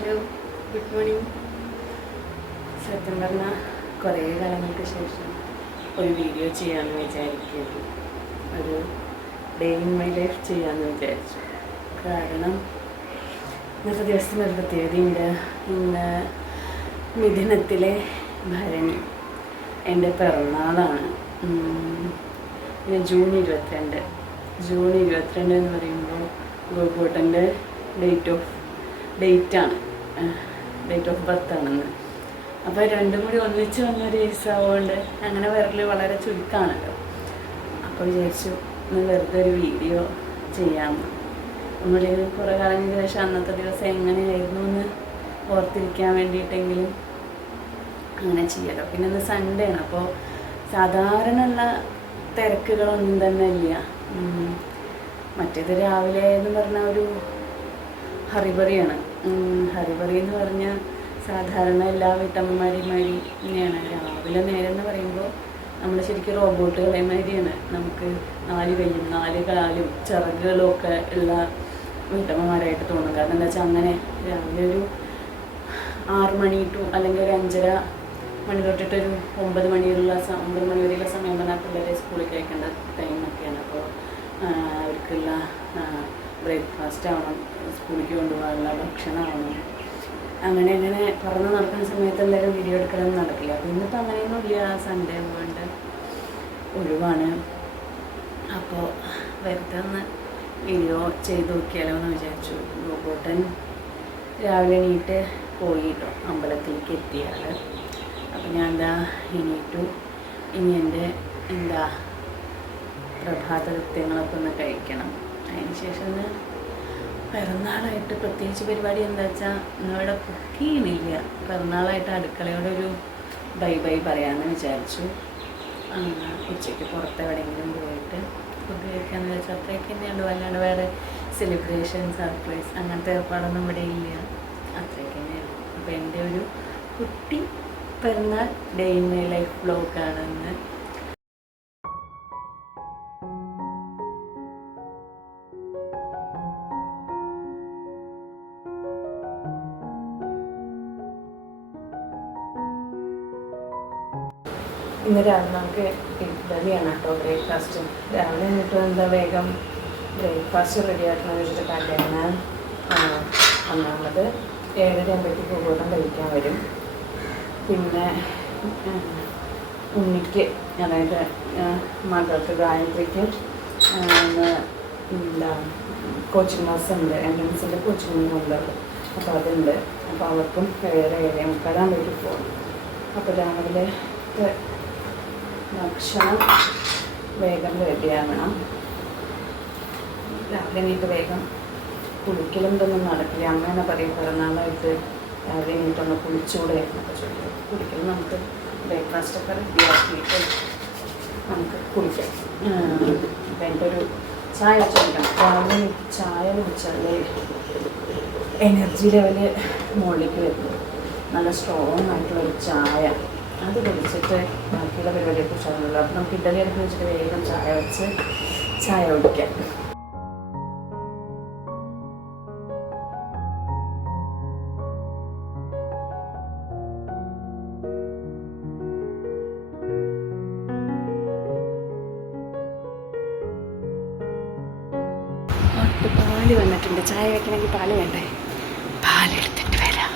Hello, good morning. സത്യം പറഞ്ഞാൽ കുറേ കാലങ്ങൾക്ക് ശേഷം ഒരു വീഡിയോ ചെയ്യാമെന്ന് വിചാരിക്കുന്നു. ഒരു ഡേ ഇൻ മൈ ലൈഫ് ചെയ്യാമെന്ന് വിചാരിച്ചു. കാരണം ഇന്നത്തെ ദിവസത്തിന് ഒരു പ്രത്യേകതയുണ്ട്. ഇന്ന് മിഥുനത്തിലെ ഭരണി, എൻ്റെ പിറന്നാളാണ്. പിന്നെ ജൂൺ 22 എന്ന് പറയുമ്പോൾ ഗോപൂട്ടൻ്റെ ഡേറ്റ് ഓഫ് ബർത്ത് ആണെന്ന്. അപ്പോൾ രണ്ടും കൂടി ഒന്നിച്ച് വന്നൊരു ദിവസമാവുകൊണ്ട് അങ്ങനെ വരൽ വളരെ ചുരുക്കമാണല്ലോ. അപ്പോൾ വിചാരിച്ചു ഇന്ന് വെറുതെ ഒരു വീഡിയോ ചെയ്യാമെന്ന്. നമ്മൾ കുറേ കാലങ്ങൾക്ക് ശേഷം അന്നത്തെ ദിവസം എങ്ങനെയായിരുന്നു എന്ന് ഓർത്തിരിക്കാൻ വേണ്ടിയിട്ടെങ്കിലും അങ്ങനെ ചെയ്യാമല്ലോ. പിന്നെ ഇന്ന് സൺഡേ ആണ്. അപ്പോൾ സാധാരണയുള്ള തിരക്കുകളൊന്നും തന്നെ ഇല്ല. മറ്റേത് രാവിലെ എന്ന് പറഞ്ഞാൽ ഒരു ഹറിബറിയാണ്. ഹറിബറി എന്ന് പറഞ്ഞാൽ സാധാരണ എല്ലാ വീട്ടമ്മമാരിമാരി തന്നെയാണ്. രാവിലെ നേരം എന്ന് പറയുമ്പോൾ നമ്മൾ ശരിക്കും റോബോട്ടുകളെ മാതിരിയാണ്. നമുക്ക് 4 കൈയും 4 കാലും ചിറകുകളും ഒക്കെ ഉള്ള വീട്ടമ്മമാരായിട്ട് തോന്നും. കാരണം എന്താ വെച്ചാൽ അങ്ങനെ രാവിലെ ഒരു 6 മണി ടു അല്ലെങ്കിൽ ഒരു 5:30 മണി തൊട്ടിട്ടൊരു 9 മണി വരെയുള്ള സമയം പറഞ്ഞാൽ പിള്ളേരെ സ്കൂളിൽ കഴിക്കേണ്ട ടൈമൊക്കെയാണ്. അപ്പോൾ അവർക്കുള്ള ബ്രേക്ക്ഫാസ്റ്റ് ആവണം, സ്കൂളിലേക്ക് കൊണ്ടുപോകാനുള്ള ഭക്ഷണമാവണം. അങ്ങനെ പറന്ന് നടക്കുന്ന സമയത്ത് എന്തായാലും വീഡിയോ എടുക്കണമെന്ന് നടക്കില്ല. അപ്പോൾ ഇന്നിപ്പോൾ അങ്ങനെയൊന്നും ഇല്ല. സൺഡേ കൊണ്ട് ഒഴിവാണ്. അപ്പോൾ വെറുതെ ഒന്ന് വീഡിയോ ചെയ്ത് നോക്കിയാലോ എന്ന് വിചാരിച്ചു. ഗോപൂട്ടൻ രാവിലെ എണീറ്റ് പോയി കേട്ടോ, അമ്പലത്തിലേക്ക് എത്തിയാൽ. അപ്പോൾ ഞാൻ എണീറ്റു. ഇനി എൻ്റെ പ്രഭാത കൃത്യങ്ങളൊക്കെ ഒന്ന് കഴിക്കണം. അതിന് ശേഷം പിറന്നാളായിട്ട് പ്രത്യേകിച്ച് പരിപാടി എന്താ വെച്ചാൽ ഇന്നിവിടെ കുക്ക് ചെയ്യണില്ല. പിറന്നാളായിട്ട് അടുക്കളയോടൊരു ബൈ പറയാമെന്ന് വിചാരിച്ചു. ഉച്ചയ്ക്ക് പുറത്ത് എവിടെയെങ്കിലും പോയിട്ട് ഫുഡ് കഴിക്കാമെന്ന് വെച്ചാൽ അത്രയൊക്കെ തന്നെയുള്ളൂ. അല്ലാണ്ട് വേറെ സെലിബ്രേഷൻ, സർപ്രൈസ് അങ്ങനത്തെ ഏർപ്പാടൊന്നും ഇവിടെ ഇല്ല. അത്രയൊക്കെ തന്നെയുള്ളൂ. അപ്പോൾ എൻ്റെ ഒരു കുട്ടി പിറന്നാൾ ഡേ ഇൻ മൈ ലൈഫ് വ്ലോഗാണെന്ന്. ഇന്ന് രാവിലെ നമുക്ക് ഇഡ്ഡലിയാണ് കേട്ടോ ബ്രേക്ക്ഫാസ്റ്റ്. രാവിലെ എന്നിട്ട് വേഗം ബ്രേക്ക്ഫാസ്റ്റ് റെഡിയാക്കണം വെച്ചിട്ട് കല്യാണം. ഒന്നാമത് 7:30 ആകുമ്പോഴേക്ക് കൂട്ടം കഴിക്കാൻ വരും. പിന്നെ ഉണ്ണിക്ക്, അതായത് മകൾക്ക് ഗായത്രിക്ക് കോച്ചിങ് ക്ലാസ് ഉണ്ട്, എൻട്രൻസിൻ്റെ കോച്ചിങ് ഉണ്ട്. അപ്പോൾ അതുണ്ട്. അപ്പോൾ അവർക്കും 7:30 പോകും. അപ്പോൾ രാവിലെ ഭക്ഷണം വേഗം റെഡിയാകണം. രാവിലെ എണീറ്റ് വേഗം കുളിക്കലും ഇതൊന്നും നടക്കില്ല. അമ്മ തന്നെ പറയും പിറന്നാളായിട്ട് രാവിലെ എണീറ്റൊന്ന് കുളിച്ചൂടെ എന്നൊക്കെ ചോദിക്കും. കുളിക്കലും നമുക്ക് ബ്രേക്ക്ഫാസ്റ്റൊക്കെ റെഡിയാക്കിയിട്ട് നമുക്ക് കുളിക്കാം. അപ്പം എൻ്റെ ഒരു ചായ ചോദിക്കണം. രാവിലെ എനിക്ക് ചായ കുടിച്ചാൽ എനർജി ലെവല് മുകളിലേക്ക് വരുന്നു. നല്ല സ്ട്രോങ് ആയിട്ടുള്ളൊരു ചായ അത് കുടിച്ചിട്ട് ബാക്കിയുള്ള പരിപാടിയെ കുറിച്ചാണല്ലോ. അപ്പം നമുക്ക് ഇഡ്ഡലി എടുത്ത് വെച്ചിട്ട് വേഗം ചായ വെച്ച് ചായ കുടിക്കാം. പാല് വന്നിട്ടുണ്ട്. ചായ വെക്കണമെങ്കിൽ പാല് വേണ്ടേ? പാലെടുത്തിട്ട് വരാം.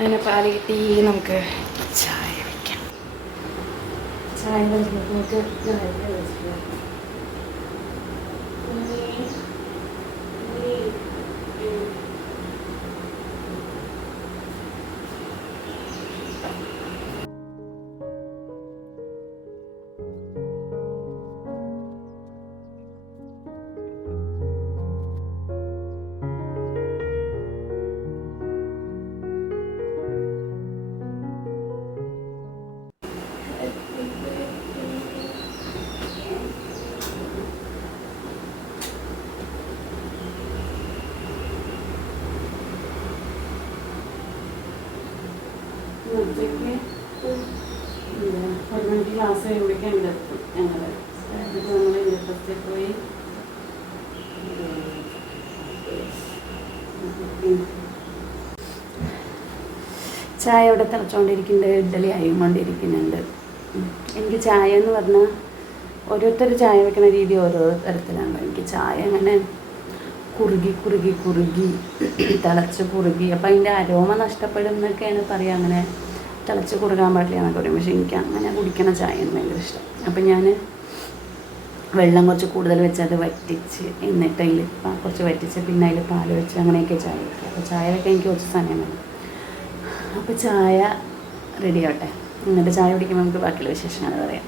അങ്ങനെ പാല് കിട്ടി. നമുക്ക് ചായ വയ്ക്കാം. ചായ നമുക്ക് ഉച്ചയ്ക്ക് 1 മണിക്ക് ക്ലാസ് കഴിയുമ്പോഴേക്കും എൻ്റെ എത്തും ഞങ്ങൾ. എന്നിട്ട് നമ്മൾ യൂണിവേഴ്സിറ്റിയിൽ പോയി ചായ ഇവിടെ തിളച്ചുകൊണ്ടിരിക്കുന്നുണ്ട്, ഇഡ്ഡലി ആയിക്കൊണ്ടിരിക്കുന്നുണ്ട്. എനിക്ക് ചായ എന്ന് പറഞ്ഞാൽ ഓരോരുത്തർ ചായ വെക്കുന്ന രീതി ഓരോ തരത്തിലാണ്. എനിക്ക് ചായ അങ്ങനെ കുറുകി കുറുകി കുറുകി തിളച്ച് കുറുകി അപ്പോൾ അതിൻ്റെ അരോമ നഷ്ടപ്പെടും എന്നൊക്കെയാണ് പറയുക. അങ്ങനെ തിളച്ച് കുറുകാൻ പാടില്ല എന്നൊക്കെ പറയും. പക്ഷേ എനിക്ക് അങ്ങനെ കുടിക്കണ ചായ ഭയങ്കര ഇഷ്ടം. അപ്പം ഞാൻ വെള്ളം കുറച്ച് കൂടുതൽ വെച്ച് അത് വറ്റിച്ച് എന്നിട്ട് അതിൽ കുറച്ച് വറ്റിച്ച് പിന്നെ അതിൽ പാൽ വെച്ച് അങ്ങനെയൊക്കെ ചായ വയ്ക്കുക. അപ്പോൾ ചായ വെക്കാൻ എനിക്ക് കുറച്ച് സമയം വേണം. അപ്പോൾ ചായ റെഡി ആവട്ടെ, എന്നിട്ട് ചായ കുടിക്കുമ്പോൾ നമുക്ക് ബാക്കിയുള്ള വിശേഷങ്ങൾ പറയാം.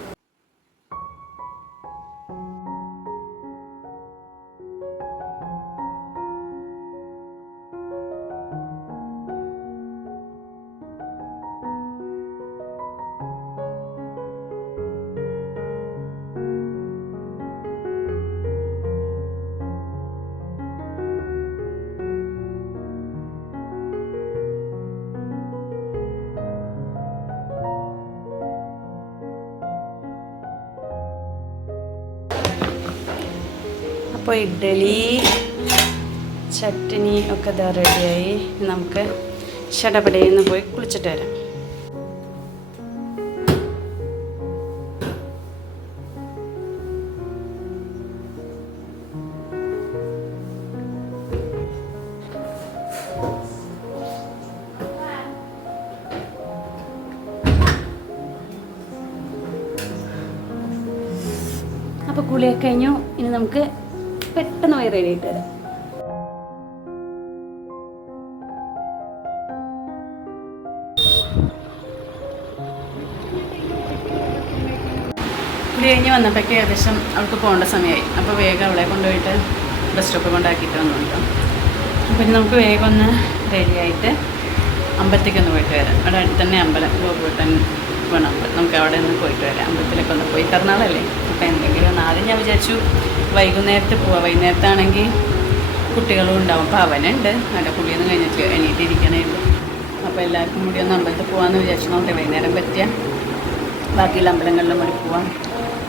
അപ്പോൾ ഇഡ്ഡലി ചട്നി ഒക്കെ ഇതാ റെഡിയായി. നമുക്ക് ചടപടയിൽ നിന്ന് പോയി കുളിച്ചിട്ട് വരാം. അപ്പോൾ കുളിയൊക്കെ കഴിഞ്ഞു. ഇനി നമുക്ക് പെട്ടെന്ന് പോയി റെഡി ആയിട്ട് വരാം. കുളി കഴിഞ്ഞ് വന്നപ്പോഴേക്ക് ഏകദേശം അവൾക്ക് പോകേണ്ട സമയമായി. അപ്പോൾ വേഗം അവളെ കൊണ്ടുപോയിട്ട് ബസ് സ്റ്റോപ്പ് കൊണ്ടാക്കിയിട്ട് വന്നിട്ടോ. അപ്പോൾ ഇനി നമുക്ക് വേഗം ഒന്ന് റെഡിയായിട്ട് അമ്പലത്തേക്കൊന്ന് പോയിട്ട് വരാം. അവിടെ അടുത്ത് തന്നെ അമ്പലം ഗോപുരട്ടൻ വേണം. നമുക്ക് അവിടെ നിന്ന് പോയിട്ട് വരാം. അമ്പലത്തിലൊക്കെ ഒന്ന് പോയി കറന്നാളല്ലേ. അപ്പോൾ എന്തെങ്കിലും ആദ്യം ഞാൻ വിചാരിച്ചു വൈകുന്നേരത്ത് പോവാം. വൈകുന്നേരത്താണെങ്കിൽ കുട്ടികളും ഉണ്ടാവും. അപ്പോൾ അവനുണ്ട് അവിടെ കുളിയൊന്നും കഴിഞ്ഞിട്ട് എണീറ്റിരിക്കണേ ഉള്ളൂ. അപ്പോൾ എല്ലാവർക്കും കൂടി ഒന്ന് അമ്പലത്തിൽ പോകാമെന്ന് വിചാരിച്ചു. നോക്കട്ടെ വൈകുന്നേരം പറ്റിയ ബാക്കിയുള്ള അമ്പലങ്ങളിലും കൂടി പോവാം.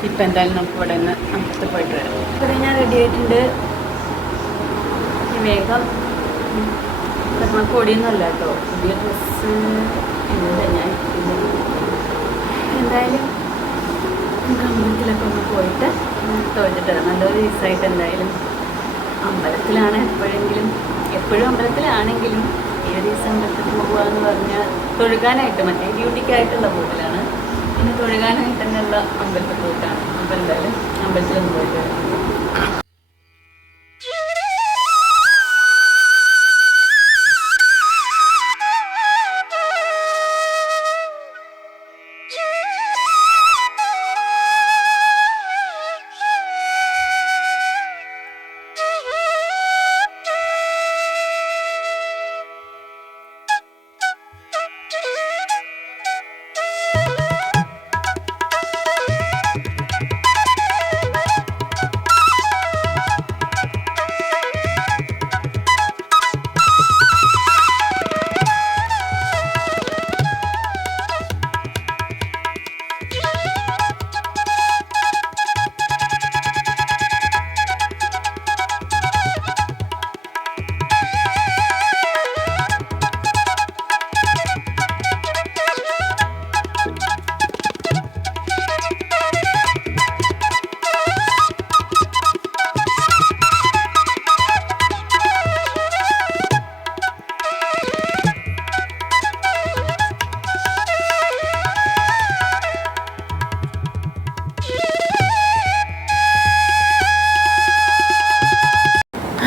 ഇപ്പം എന്തായാലും നമുക്ക് ഇവിടെ നിന്ന് അമ്പലത്തിൽ പോയിട്ട് വരാം. ഇവിടെ ഞാൻ റെഡി ആയിട്ടുണ്ട്. വേഗം നമ്മൾ പൊടിയൊന്നുമല്ല കേട്ടോ, പുതിയ ഡ്രസ്സ് ഉണ്ട്. ഞാൻ എന്തായാലും നമുക്ക് അമ്പലത്തിലൊക്കെ ഒന്ന് പോയിട്ട് തൊഴുതിട്ട് വരാം. നല്ലൊരു ദിവസമായിട്ട് എന്തായാലും അമ്പലത്തിലാണ് എപ്പോഴും അമ്പലത്തിലാണെങ്കിലും ഈ ഒരു ദിവസം അമ്പലത്തിൽ പോകുക എന്ന് പറഞ്ഞാൽ തൊഴുകാനായിട്ട് മറ്റേ ഡ്യൂട്ടിക്കായിട്ടുള്ള പോകലാണ്. പിന്നെ തൊഴുകാനായിട്ട് തന്നെയുള്ള അമ്പലത്തിൽ പോയിട്ടാണ്. അപ്പോൾ എന്തായാലും അമ്പലത്തിലൊന്ന് പോയിട്ട് വരാം.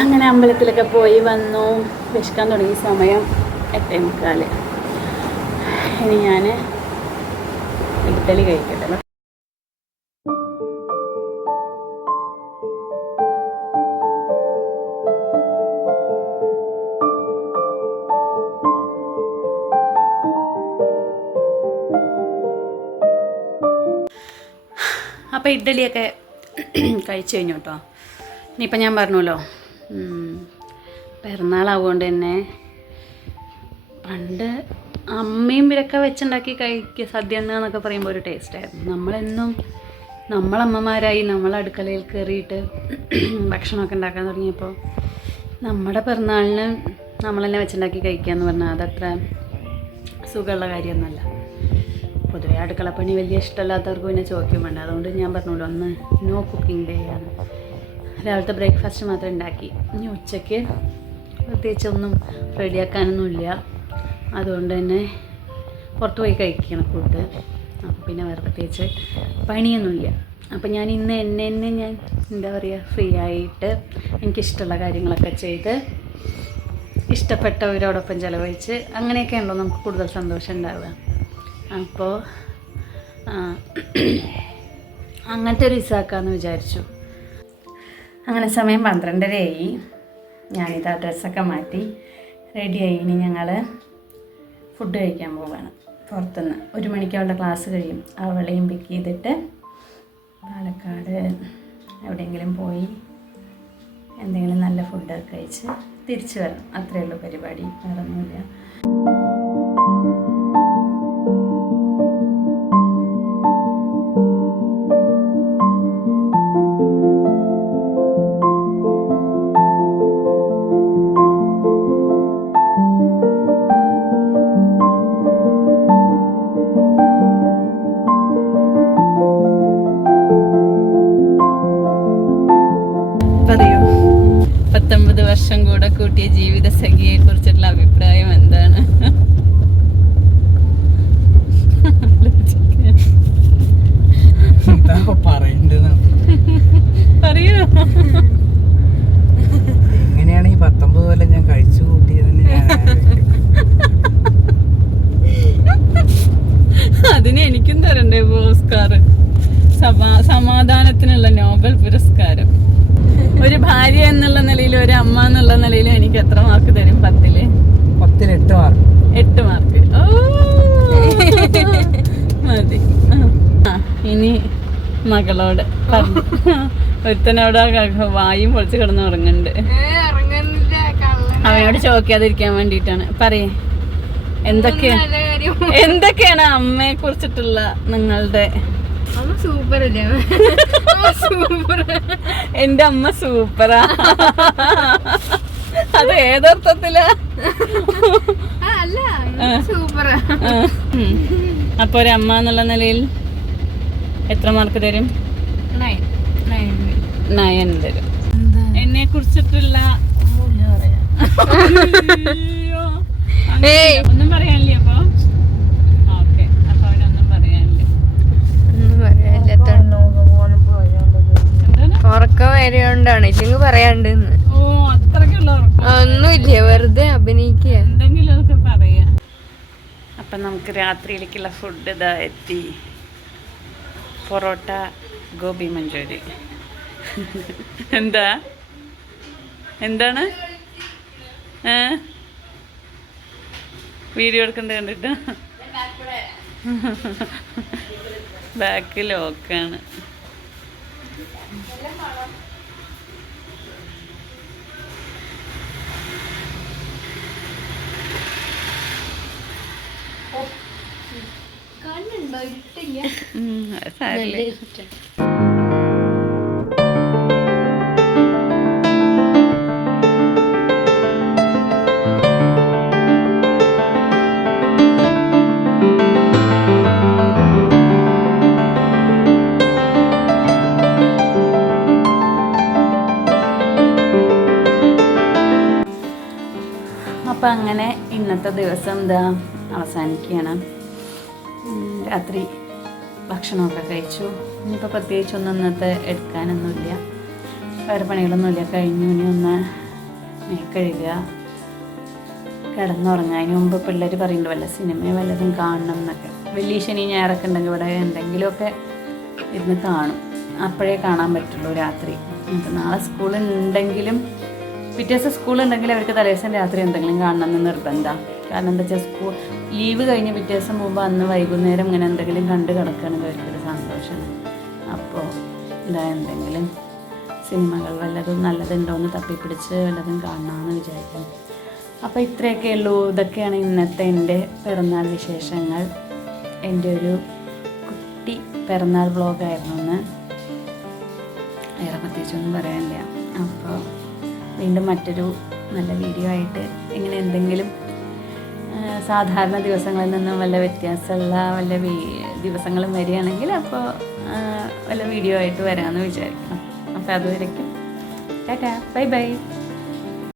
അങ്ങനെ അമ്പലത്തിലൊക്കെ പോയി വന്നു. വിശക്കാൻ തുടങ്ങിയ സമയം 8:45. ഇനി ഞാൻ ഇഡ്ഡലി കഴിക്കട്ടെ. അപ്പോൾ ഇഡ്ഡലിയൊക്കെ കഴിച്ചു കഴിഞ്ഞു കേട്ടോ. ഇനിയിപ്പോൾ ഞാൻ പറഞ്ഞല്ലോ പിറന്നാളാവുകൊണ്ട് തന്നെ പണ്ട് അമ്മയും ഇവരൊക്കെ വെച്ചുണ്ടാക്കി കഴിക്കുക സദ്യ എന്നൊക്കെ പറയുമ്പോൾ ഒരു ടേസ്റ്റായിരുന്നു. നമ്മളെന്നും നമ്മളമ്മമാരായി അടുക്കളയിൽ കയറിയിട്ട് ഭക്ഷണമൊക്കെ ഉണ്ടാക്കാൻ തുടങ്ങിയപ്പോൾ നമ്മുടെ പിറന്നാളിന് നമ്മൾ തന്നെ വെച്ചുണ്ടാക്കി കഴിക്കുക എന്ന് പറഞ്ഞാൽ അതത്ര സുഖമുള്ള കാര്യമൊന്നുമല്ല. പൊതുവേ അടുക്കളപ്പണി വലിയ ഇഷ്ടമല്ലാത്തവർക്ക് പിന്നെ ചോദിക്കും വേണ്ട. അതുകൊണ്ട് ഞാൻ പറഞ്ഞോളൂ ഒന്ന് നോ കുക്കിംഗ് ഡേ ആണ്. രാവിലത്തെ ബ്രേക്ക്ഫാസ്റ്റ് മാത്രം ഉണ്ടാക്കി. ഇനി ഉച്ചയ്ക്ക് പ്രത്യേകിച്ചൊന്നും റെഡിയാക്കാനൊന്നുമില്ല. അതുകൊണ്ട് തന്നെ പുറത്ത് പോയി കഴിക്കണം ഫുഡ്. അപ്പോൾ പിന്നെ വേറെ പ്രത്യേകിച്ച് പണിയൊന്നുമില്ല. അപ്പോൾ ഞാൻ ഇന്ന് എന്നെ ഞാൻ എന്താ പറയുക ഫ്രീ ആയിട്ട് എനിക്കിഷ്ടമുള്ള കാര്യങ്ങളൊക്കെ ചെയ്ത് ഇഷ്ടപ്പെട്ടവരോടൊപ്പം ചിലവഴിച്ച് അങ്ങനെയൊക്കെയാണല്ലോ നമുക്ക് കൂടുതൽ സന്തോഷം ഉണ്ടാവുക. അപ്പോൾ അങ്ങനത്തെ ഒരു ദിവസമാക്കാമെന്ന് വിചാരിച്ചു. അങ്ങനെ സമയം 12:30 ഞാനിതാ ഡ്രസ്സൊക്കെ മാറ്റി റെഡിയായി. ഇനി ഞങ്ങൾ ഫുഡ് കഴിക്കാൻ പോവുകയാണ് പുറത്തുനിന്ന്. 1 മണിക്ക് അവളുടെ ക്ലാസ് കഴിയും. അവളെയും പിക്ക് ചെയ്തിട്ട് പാലക്കാട് എവിടെയെങ്കിലും പോയി എന്തെങ്കിലും നല്ല ഫുഡൊക്കെ കഴിച്ച് തിരിച്ചു വരണം. അത്രയേ ഉള്ളൂ പരിപാടി, വേറൊന്നുമില്ല. പറയൂ, 19 വർഷം കൂടെ കൂട്ടിയ ജീവിത സഖിയെ കുറിച്ചുള്ള അഭിപ്രായം എന്താണ്? പറയൂ. എങ്ങനെയാണ് ഈ 19 കൊല്ലം ഞാൻ കഴിച്ചു കൂട്ടിയതെന്ന് അതിന് എനിക്കും തരണ്ടേ ഓസ്കാർ? സമാധാനത്തിനുള്ള നോബൽ പുരസ്കാരം. ഒരു ഭാര്യ എന്നുള്ള നിലയിൽ, ഒരു അമ്മ എന്നുള്ള നിലയിൽ എനിക്ക് എത്ര മാർക്ക് തരും? 10ൽ 8 മാർക്ക്. 8 മാർക്ക്. ഓ മതി. ഇനി മകളോട് ഒരുത്തനോട് വായും പൊളിച്ച് കിടന്ന് ഉറങ്ങുന്നുണ്ട്. അവനോട് ചോദിക്കാതിരിക്കാൻ വേണ്ടിയിട്ടാണ്. പറയേ, എന്തൊക്കെയാണ് അമ്മയെ കുറിച്ചിട്ടുള്ള നിങ്ങളുടെ? എന്റെ അമ്മ സൂപ്പറാ. അത് ഏതർത്ഥത്തിലാ? അപ്പൊ ഒരു അമ്മ എന്നുള്ള നിലയിൽ എത്ര മാർക്ക് തരും? 9 തരും. എന്നെ കുറിച്ചിട്ടുള്ള ഒന്നും പറയാനില്ലേ? അപ്പൊ ഓക്കെ. അപ്പൊ അവനൊന്നും പറയാനില്ല. ഉറക്കം വരെയോണ്ടാണ്, ഇല്ലെങ്കിൽ പറയാണ്ട്. ഓ, അത്രക്കുള്ള ഒന്നുമില്ല, വെറുതെ അഭിനയിക്കുക. എന്തെങ്കിലും ഒക്കെ പറയാ. അപ്പം നമുക്ക് രാത്രിയിലേക്കുള്ള ഫുഡ് ഇതാ എത്തി. പൊറോട്ട, ഗോബി മഞ്ചൂരി. എന്താണ് വീഡിയോ എടുക്കണ്ട കണ്ടിട്ട്? ബാക്ക് ലോക്കാണ്. സാരില്ല. അപ്പം അങ്ങനെ ഇന്നത്തെ ദിവസം എന്താ അവസാനിക്കുകയാണ്. രാത്രി ഭക്ഷണമൊക്കെ കഴിച്ചു. ഇനിയിപ്പോൾ പ്രത്യേകിച്ചൊന്നും ഇന്നത്തെ എടുക്കാനൊന്നുമില്ല, വേറെ പണികളൊന്നുമില്ല. കഴിഞ്ഞു. ഇനി ഒന്ന് മേക്കഴുകുക, കിടന്നുറങ്ങുക. അതിന് മുമ്പ് പിള്ളേർ പറയുന്നുണ്ട് വല്ല സിനിമയോ വല്ലതും കാണണം എന്നൊക്കെ. വെള്ളി ശനി ഞായറൊക്കെ ഉണ്ടെങ്കിൽ ഇവിടെ എന്തെങ്കിലുമൊക്കെ ഇരുന്ന് കാണും. അപ്പോഴേ കാണാൻ പറ്റുള്ളൂ രാത്രി. അപ്പോൾ നാളെ സ്കൂളുണ്ടെങ്കിലും പിറ്റേ ദിവസം സ്കൂളുണ്ടെങ്കിൽ അവർക്ക് തലേദിവസം രാത്രി എന്തെങ്കിലും കാണണമെന്ന് നിർബന്ധമാണ്. കാരണം എന്താ വെച്ചാൽ ലീവ് കഴിഞ്ഞ് പിറ്റേ ദിവസം പോകുമ്പോൾ അന്ന് വൈകുന്നേരം ഇങ്ങനെ എന്തെങ്കിലും കണ്ട് കിടക്കുകയാണെങ്കിൽ അവർക്കൊരു സന്തോഷമാണ്. അപ്പോൾ എന്തെങ്കിലും സിനിമകൾ വല്ലതും നല്ലതുണ്ടോ എന്ന് തപ്പിപ്പിടിച്ച് വല്ലതും കാണാമെന്ന് വിചാരിക്കും. അപ്പോൾ ഇത്രയൊക്കെ ഉള്ളൂ. ഇതൊക്കെയാണ് ഇന്നത്തെ എൻ്റെ പിറന്നാൾ വിശേഷങ്ങൾ. എൻ്റെ ഒരു കുട്ടി പിറന്നാൾ വ്ളോഗായിരുന്നു ഇന്ന്. വേറെ പ്രത്യേകിച്ചൊന്നും പറയാനില്ല. അപ്പോൾ വീണ്ടും മറ്റൊരു നല്ല വീഡിയോ ആയിട്ട് ഇങ്ങനെ എന്തെങ്കിലും സാധാരണ ദിവസങ്ങളിൽ നിന്നും വല്ല വ്യത്യാസമുള്ള വല്ല ദിവസങ്ങളും വരികയാണെങ്കിൽ അപ്പോൾ വല്ല വീഡിയോ ആയിട്ട് വരാമെന്ന് വിചാരിക്കണം. അപ്പോൾ അതുവരയ്ക്കും ടാറ്റാ, ബൈ ബൈ.